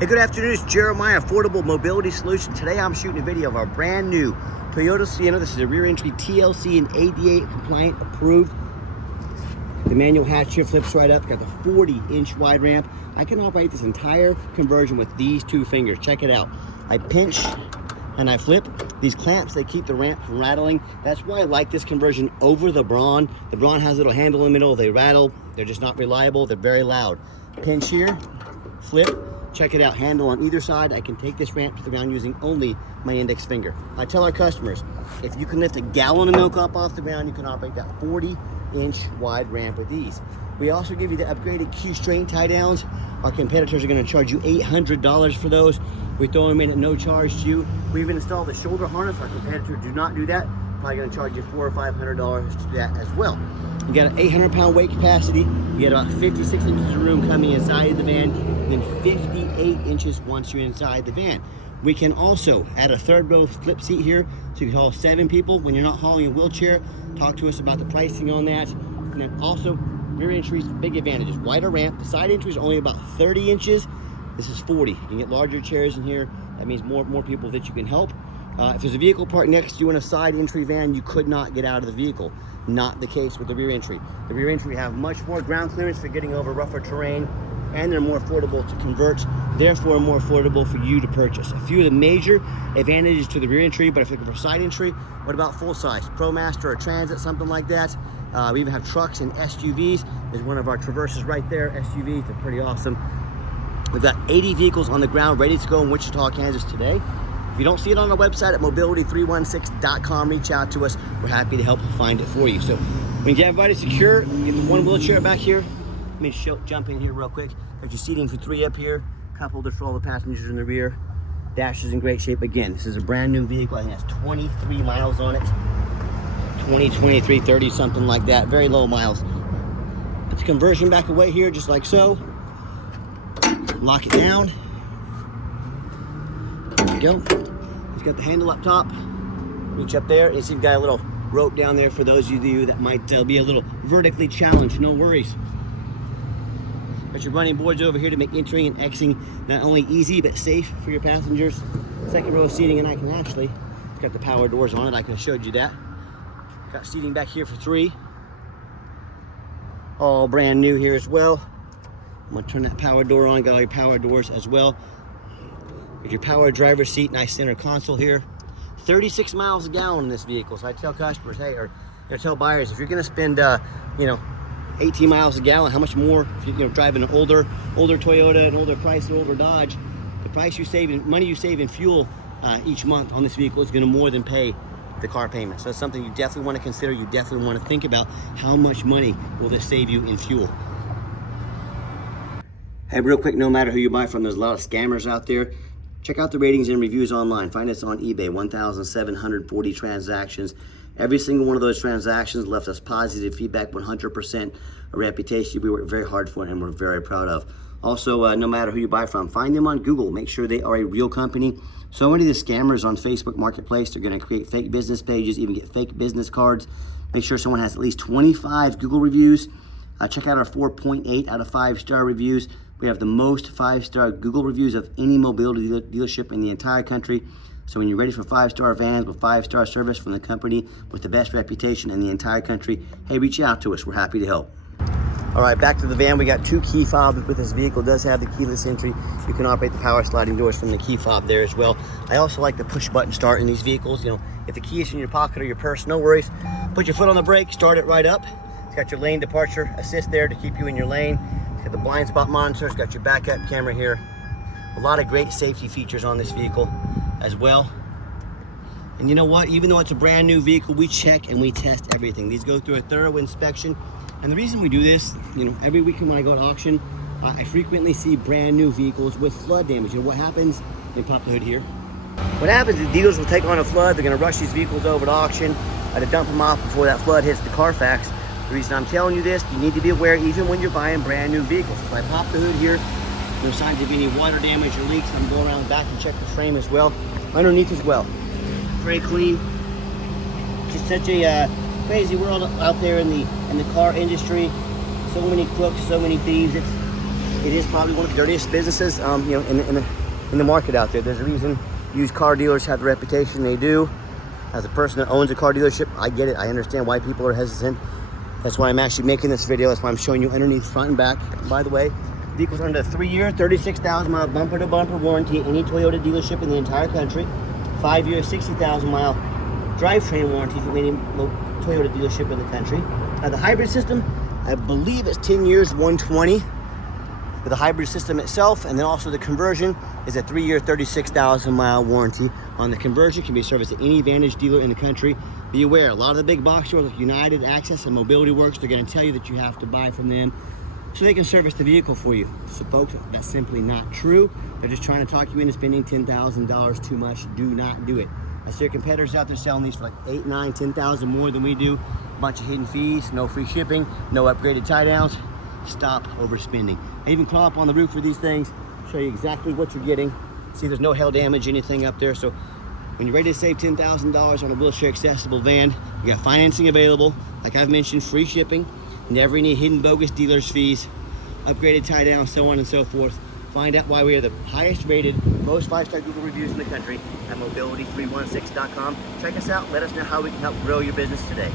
Hey, good afternoon. It's Jeremiah, Affordable Mobility Solution. Today I'm shooting a video of our brand new Toyota Sienna. This is a rear entry TLC and ADA compliant approved. The manual hatch here flips right up. Got the 40-inch wide ramp. I can operate this entire conversion with these two fingers. Check it out. I pinch and I flip. These clamps, they keep the ramp from rattling. That's why I like this conversion over the Braun. The Braun has a little handle in the middle. They rattle. They're just not reliable. They're very loud. Pinch here, flip. Check it out, handle on either side. I can take this ramp to the ground using only my index finger. I tell our customers, if you can lift a gallon of milk up off the ground, you can operate that 40-inch wide ramp with ease. We also give you the upgraded Q-strain tie downs. Our competitors are gonna charge you $800 for those. We throw them in at no charge to you. We even installed a shoulder harness. Our competitors do not do that. Probably gonna charge you $400 or $500 to do that as well. You got an 800-pound weight capacity. You get about 56 inches of room coming inside the van, and then 58 inches once you're inside the van. We can also add a third row flip seat here, so you can haul 7 people when you're not hauling a wheelchair. Talk to us about the pricing on that. And then also, rear entry's big advantages. Wider ramp. The side entry is only about 30 inches. This is 40. You can get larger chairs in here. That means more people that you can help. If there's a vehicle parked next to you in a side entry van, you could not get out of the vehicle. Not the case with the rear entry. The rear entry have much more ground clearance for getting over rougher terrain, and they're more affordable to convert, therefore more affordable for you to purchase. A few of the major advantages to the rear entry, but if you're looking for side entry, what about full size? ProMaster or Transit, something like that. We even have trucks and SUVs. There's one of our Traverses right there, SUVs, they're pretty awesome. We've got 80 vehicles on the ground ready to go in Wichita, Kansas today. If you don't see it on our website at mobility316.com, reach out to us. We're happy to help find it for you. So we can get everybody secure. Get the one wheelchair back here. Let me jump in here real quick. Got your seating for 3 up here. Cup holders for all the passengers in the rear. Dash is in great shape. Again, this is a brand new vehicle. I think it has 23 miles on it. 20, 23, 30, something like that. Very low miles. Put the conversion back away here, just like so. Lock it down. There we go. It's got the handle up top. Reach up there. You see you've got a little rope down there for those of you that might be a little vertically challenged. No worries. Got your running boards over here to make entering and exiting not only easy but safe for your passengers. Second row seating, and I can actually, it's got the power doors on it. I can have showed you that. Got seating back here for 3. All brand new here as well. I'm gonna turn that power door on. Got all your power doors as well. With your power driver's seat, nice center console here. 36 miles a gallon in this vehicle. So I tell customers, hey, or tell buyers, if you're gonna spend, 18 miles a gallon, how much more if you're driving an older Toyota, an older Chrysler, older Dodge, the price you save in money you save in fuel each month on this vehicle is gonna more than pay the car payment. So that's something you definitely want to consider. You definitely want to think about how much money will this save you in fuel. Hey, real quick, no matter who you buy from, there's a lot of scammers out there. Check out the ratings and reviews online. Find us on eBay, 1,740 transactions. Every single one of those transactions left us positive feedback, 100% a reputation we work very hard for and we're very proud of. Also, no matter who you buy from, find them on Google. Make sure they are a real company. So many of the scammers on Facebook Marketplace, they're gonna create fake business pages, even get fake business cards. Make sure someone has at least 25 Google reviews. Check out our 4.8 out of 5-star reviews. We have the most 5-star Google reviews of any mobility dealership in the entire country. So when you're ready for 5-star vans with 5-star service from the company with the best reputation in the entire country, hey, reach out to us. We're happy to help. All right, back to the van. We got 2 key fobs with this vehicle. It does have the keyless entry. You can operate the power sliding doors from the key fob there as well. I also like the push button start in these vehicles. If the key is in your pocket or your purse, no worries. Put your foot on the brake, start it right up. It's got your lane departure assist there to keep you in your lane. It's got the blind spot monitor. It's got your backup camera here. A lot of great safety features on this vehicle as well. And you know what? Even though it's a brand new vehicle, we check and we test everything. These go through a thorough inspection. And the reason we do this, every weekend when I go to auction, I frequently see brand new vehicles with flood damage. What happens? Let me pop the hood here. What happens is dealers will take on a flood. They're going to rush these vehicles over to auction to dump them off before that flood hits the Carfax. The reason I'm telling you this, you need to be aware even when you're buying brand new vehicles. So I pop the hood here. No signs of any water damage or leaks. I'm going around the back and check the frame as well. Underneath as well. Very clean. Just such a crazy world out there in the car industry. So many crooks, so many thieves. It is probably one of the dirtiest businesses, you know, in the market out there. There's a reason used car dealers have the reputation they do. As a person that owns a car dealership, I get it. I understand why people are hesitant. That's why I'm actually making this video. That's why I'm showing you underneath, front and back. And by the way, vehicle's under a 3-year, 36,000 mile bumper to bumper warranty at any Toyota dealership in the entire country. 5-year, 60,000 mile drivetrain warranty from any Toyota dealership in the country. The hybrid system, I believe it's 10 years, 120 for the hybrid system itself, and then also the conversion is a 3-year, 36,000 mile warranty on the conversion. Can be serviced at any Vantage dealer in the country. Be aware, a lot of the big box stores like United, Access, and Mobility Works, they're going to tell you that you have to buy from them so they can service the vehicle for you. So folks, that's simply not true. They're just trying to talk you into spending $10,000 too much. Do not do it. I see your competitors out there selling these for like 8, 9, 10,000 more than we do. A bunch of hidden fees, no free shipping, no upgraded tie downs. Stop overspending. I even climb up on the roof for these things, show you exactly what you're getting. See, there's no hail damage, anything up there. So when you're ready to save $10,000 on a wheelchair accessible van, you got financing available. Like I've mentioned, free shipping, never any hidden bogus dealers fees, upgraded tie down, so on and so forth. Find out why we are the highest rated, most 5-star Google reviews in the country at mobility316.com. Check us out. Let us know how we can help grow your business today.